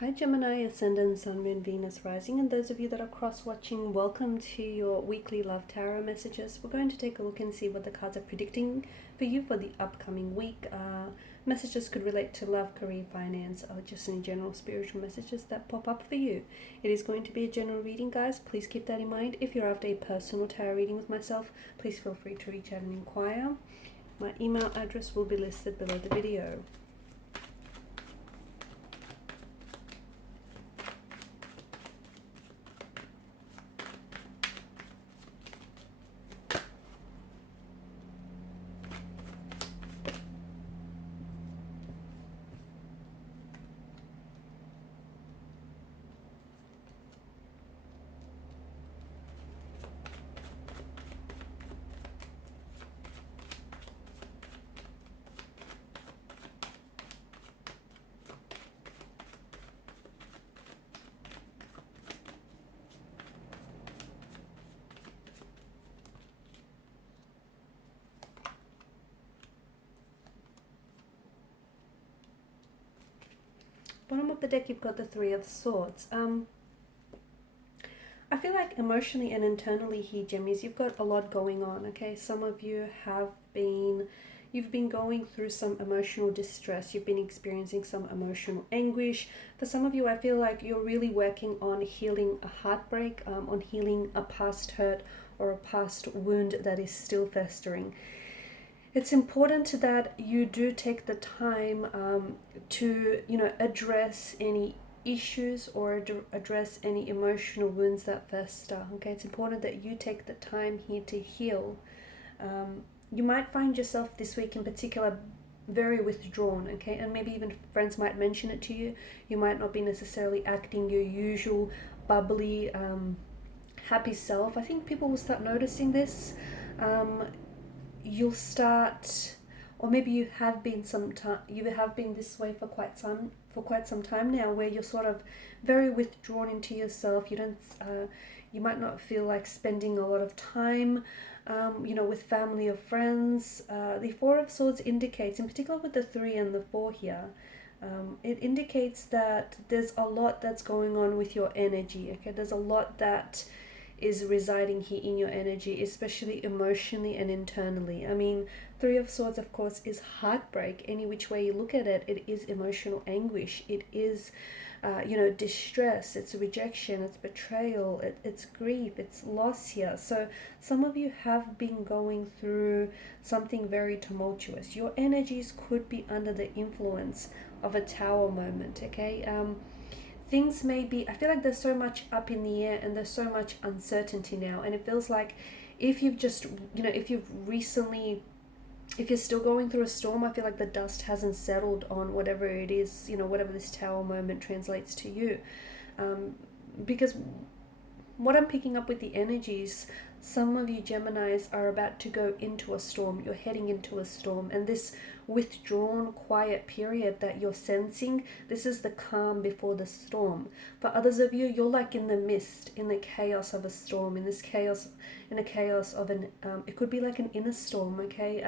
Hi Gemini, Ascendant, Sun, Moon, Venus, Rising, and those of you that are cross-watching, welcome to your weekly Love Tarot messages. We're going to take a look and see what the cards are predicting for you for the upcoming week. Messages could relate to love, career, finance, or just any general spiritual messages that pop up for you. It is going to be a general reading, guys. Please keep that in mind. If you're after a personal tarot reading with myself, please feel free to reach out and inquire. My email address will be listed below the video. Bottom of the deck, you've got the Three of Swords. I feel like emotionally and internally here, Gemmies, you've got a lot going on, okay? Some of you you've been going through some emotional distress. You've been experiencing some emotional anguish. For some of you, I feel like you're really working on healing a heartbreak, on healing a past hurt or a past wound that is still festering. It's important that you do take the time to, address any issues or address any emotional wounds that fester. Okay, it's important that you take the time here to heal. You might find yourself this week in particular very withdrawn, okay, and maybe even friends might mention it to you. You might not be necessarily acting your usual bubbly, happy self. I think people will start noticing this. You'll start, or maybe you have been this way for quite some time now, where you're sort of very withdrawn into yourself. You might not feel like spending a lot of time with family or friends. The Four of Swords indicates, in particular with the 3 and the 4 here, it indicates that there's a lot that's going on with your energy. Okay, there's a lot that is residing here in your energy, especially emotionally and internally. I mean, Three of Swords, of course, is heartbreak. Any which way you look at it, it is emotional anguish. It is, distress. It's rejection. It's betrayal. It's grief. It's loss here. So some of you have been going through something very tumultuous. Your energies could be under the influence of a Tower moment, okay? Things may be, I feel like there's so much up in the air and there's so much uncertainty now, and it feels like if you're still going through a storm, I feel like the dust hasn't settled on whatever it is, whatever this Tower moment translates to you. Because what I'm picking up with the energies, some of you Geminis are about to go into a storm. You're heading into a storm, and this withdrawn, quiet period that you're sensing, this is the calm before the storm. For others of you, you're like in the mist, in the chaos of a storm, in the chaos of it could be like an inner storm, okay?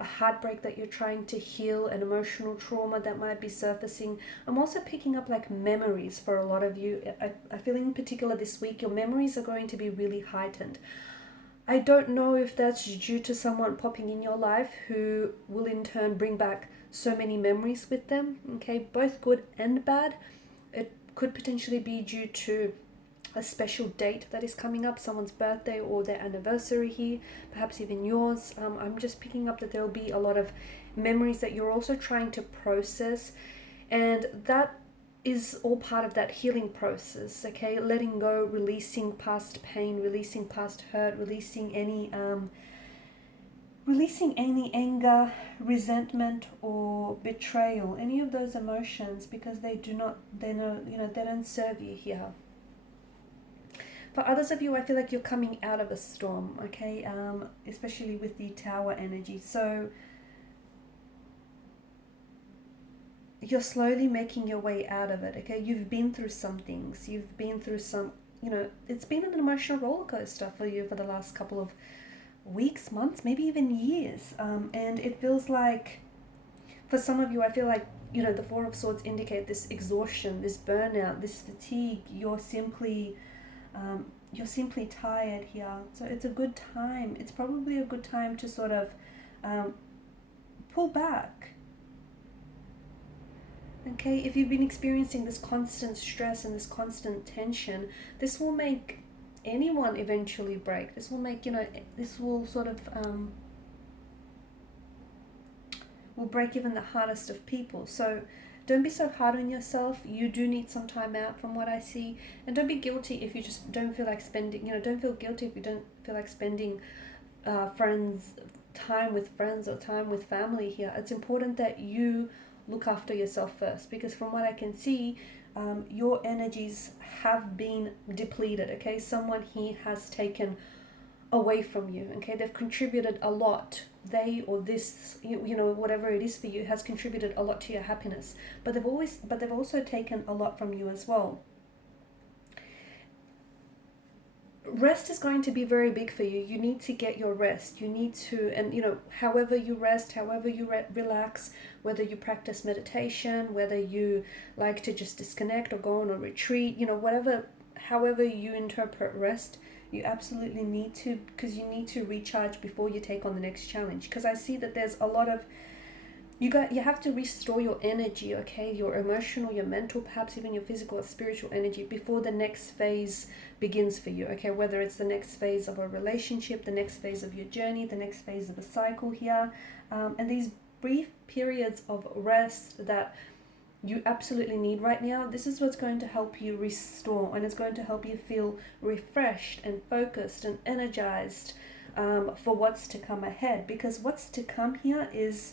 A heartbreak that you're trying to heal, an emotional trauma that might be surfacing. I'm also picking up like memories for a lot of you. I feel in particular this week, your memories are going to be really heightened. I don't know if that's due to someone popping in your life who will in turn bring back so many memories with them, okay, both good and bad. It could potentially be due to a special date that is coming up, someone's birthday or their anniversary here, perhaps even yours. I'm just picking up that there will be a lot of memories that you're also trying to process, and that is all part of that healing process, okay? Letting go, releasing past pain, releasing past hurt, releasing any anger, resentment, or betrayal, any of those emotions, because they don't serve you here. For others of you, I feel like you're coming out of a storm, okay? Especially with the Tower energy. So you're slowly making your way out of it, okay? You've been through some things. You've been through some, it's been an emotional roller coaster for you for the last couple of weeks, months, maybe even years. And it feels like, for some of you, I feel like you know, the Four of Swords indicate this exhaustion, this burnout, this fatigue. You're simply tired here. So it's a good time. It's probably a good time to sort of pull back. Okay, if you've been experiencing this constant stress and this constant tension, this will make anyone eventually break. This will make, you know, this will sort of will break even the hardest of people. So don't be so hard on yourself. You do need some time out from what I see. And don't be guilty if you just don't feel like spending, you know, don't feel guilty if you don't feel like spending time with friends or time with family here. It's important that you look after yourself first, because from what I can see, your energies have been depleted. Okay, someone here has taken away from you. Okay, they've contributed a lot. They or this, you know, whatever it is for you, has contributed a lot to your happiness. But they've also taken a lot from you as well. Rest is going to be very big for you. You need to get your rest. You need to, and you know, however you rest, however you relax, whether you practice meditation, whether you like to just disconnect or go on a retreat, you know, whatever, however you interpret rest, you absolutely need to, because you need to recharge before you take on the next challenge. Because I see that there's a lot of, you have to restore your energy, okay, your emotional, your mental, perhaps even your physical or spiritual energy before the next phase begins for you, okay, whether it's the next phase of a relationship, the next phase of your journey, the next phase of a cycle here, and these brief periods of rest that you absolutely need right now, this is what's going to help you restore, and it's going to help you feel refreshed and focused and energized for what's to come ahead. Because what's to come here is,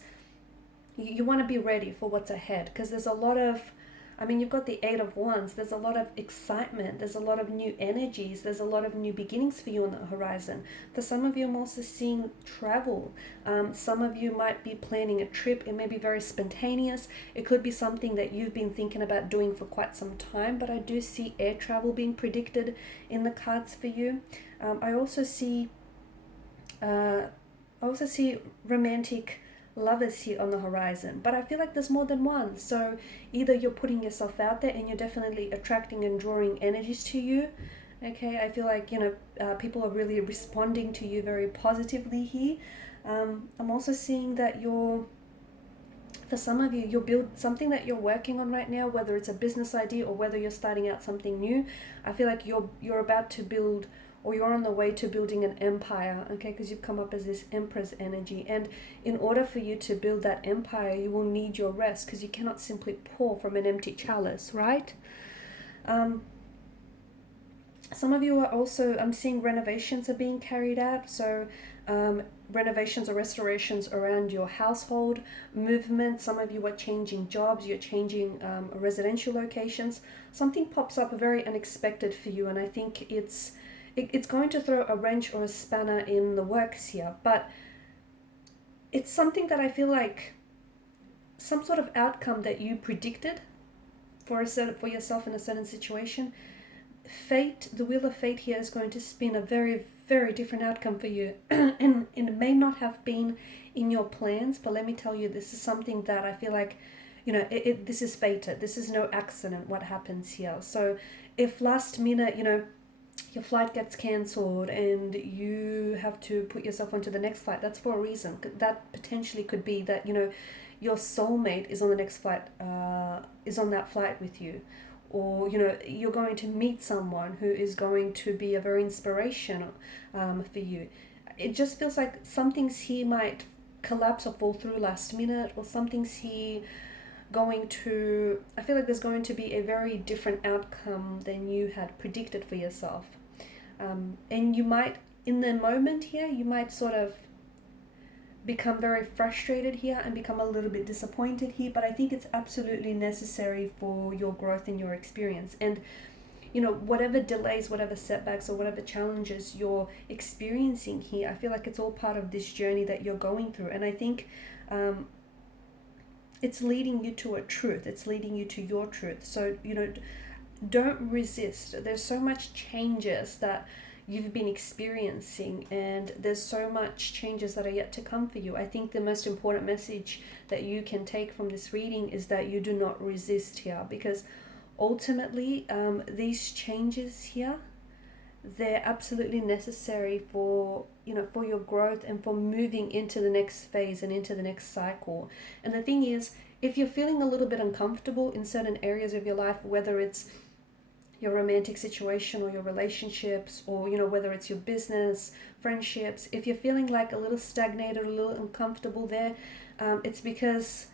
you want to be ready for what's ahead, because there's a lot of, I mean, you've got the Eight of Wands, there's a lot of excitement, there's a lot of new energies, there's a lot of new beginnings for you on the horizon. For some of you, I'm also seeing travel. Some of you might be planning a trip. It may be very spontaneous. It could be something that you've been thinking about doing for quite some time, but I do see air travel being predicted in the cards for you. I also see romantic lovers here on the horizon, but I feel like there's more than one. So either you're putting yourself out there and you're definitely attracting and drawing energies to you. Okay, I feel like, you know, people are really responding to you very positively here. I'm also seeing that for some of you, you'll build something that you're working on right now, whether it's a business idea or whether you're starting out something new. I feel like you're about to build, or you're on the way to building an empire, okay, because you've come up as this Empress energy. And in order for you to build that empire, you will need your rest, because you cannot simply pour from an empty chalice, right? Some of you are also, I'm seeing renovations are being carried out. So renovations or restorations around your household, movement. Some of you are changing jobs, you're changing residential locations. Something pops up very unexpected for you, and I think it's going to throw a wrench or a spanner in the works here, but it's something that I feel like some sort of outcome that you predicted for yourself in a certain situation. Fate, the wheel of fate here is going to spin a very, very different outcome for you. And it may not have been in your plans, but let me tell you, this is something that I feel like, you know, this is fated. This is no accident what happens here. So if last minute, you know, your flight gets cancelled and you have to put yourself onto the next flight, that's for a reason. That potentially could be that, you know, your soulmate is on the next flight, is on that flight with you. Or, you know, you're going to meet someone who is going to be a very inspirational for you. It just feels like something's here might collapse or fall through last minute, or something's here I feel like there's going to be a very different outcome than you had predicted for yourself. And you might, in the moment here, you might sort of become very frustrated here and become a little bit disappointed here, but I think it's absolutely necessary for your growth and your experience. And, you know, whatever delays, whatever setbacks, or whatever challenges you're experiencing here, I feel like it's all part of this journey that you're going through. And I think it's leading you to a truth. It's leading you to your truth. So, you know, don't resist. There's so much changes that you've been experiencing, and there's so much changes that are yet to come for you. I think the most important message that you can take from this reading is that you do not resist here, because ultimately these changes here, they're absolutely necessary for, you know, for your growth and for moving into the next phase and into the next cycle. And the thing is, if you're feeling a little bit uncomfortable in certain areas of your life, whether it's your romantic situation or your relationships, or, you know, whether it's your business, friendships, if you're feeling like a little stagnated, a little uncomfortable there, it's because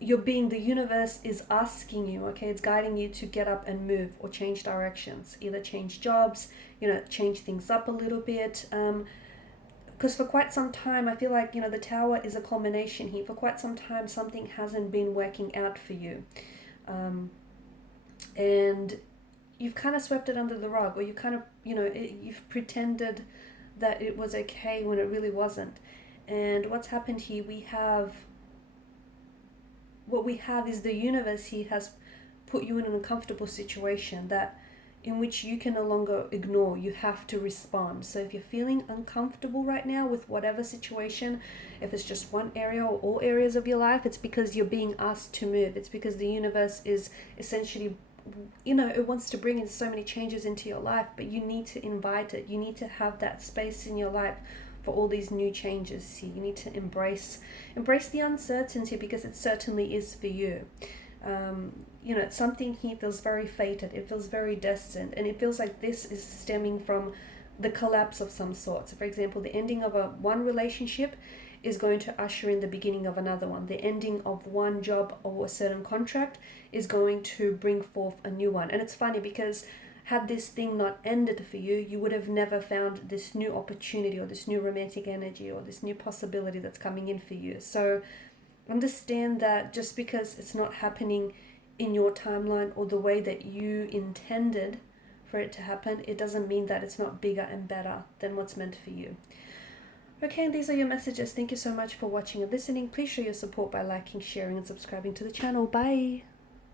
the universe is asking you, okay, it's guiding you to get up and move or change directions, either change jobs, you know, change things up a little bit. Because for quite some time, I feel like, you know, the Tower is a culmination here. For quite some time, something hasn't been working out for you. And you've kind of swept it under the rug, or you kind of, you know, you've pretended that it was okay when it really wasn't. And what's happened here, what we have is the universe here has put you in an uncomfortable situation that in which you can no longer ignore. You have to respond. So if you're feeling uncomfortable right now with whatever situation, if it's just one area or all areas of your life, it's because you're being asked to move. It's because the universe is essentially, you know, it wants to bring in so many changes into your life, but you need to invite it. You need to have that space in your life for all these new changes. See, you need to embrace the uncertainty, because it certainly is for you. You know, something here feels very fated, it feels very destined, and it feels like this is stemming from the collapse of some sort. So for example, the ending of one relationship is going to usher in the beginning of another one. The ending of one job or a certain contract is going to bring forth a new one. And it's funny, because had this thing not ended for you, you would have never found this new opportunity or this new romantic energy or this new possibility that's coming in for you. So understand that just because it's not happening in your timeline or the way that you intended for it to happen, it doesn't mean that it's not bigger and better than what's meant for you. Okay, and these are your messages. Thank you so much for watching and listening. Please show your support by liking, sharing, and subscribing to the channel. Bye!